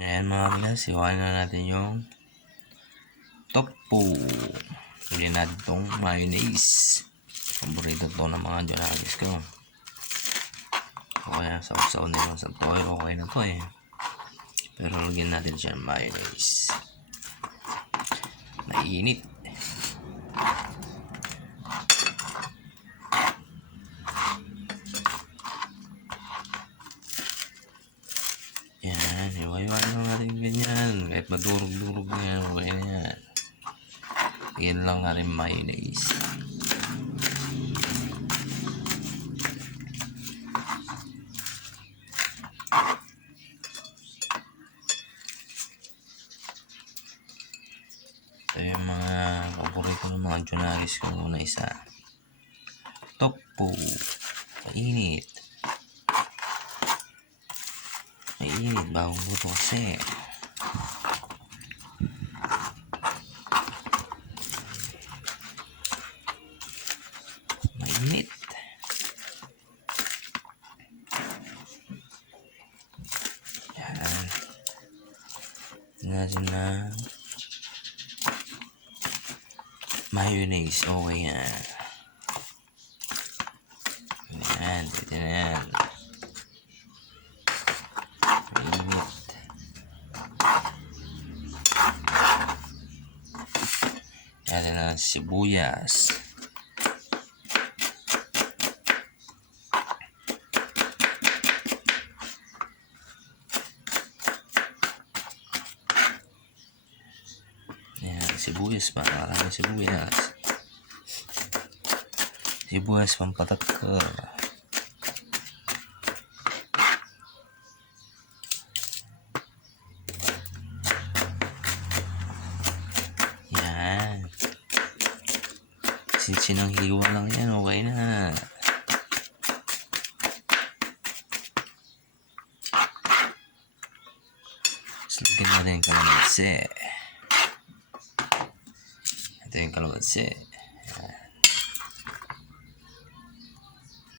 Ayan mga kabilas, iwanan na natin yung tofu. Huli natin itong mayonnaise. Paborito to ng mga Jonagis ko. Kaya sausaw nila sa toyo, okay na to eh. Pero lagyan natin siya ng mayonnaise. Mainit. Yan, iwanan lang natin ganyan. Kahit madurog-durog na yan, okay na yan. Yan lang natin mayonnaise. Ito yung mga paborito ng mga Jonagis ko na isa. Tofu. Mainit. Mainit, bagong buto kasi. Mainit. Yan. Natin na mayonnaise. Okay yan. Yan. Dito na yan. Mainit. Natin na sibuyas. Sibuyas pa, maraming sibuyas. Sibuyas pampatakor. Yan. Sinsinang hiwa lang yan, okay na. Lagyan natin yung kalamansi. Ito yung kalamansi.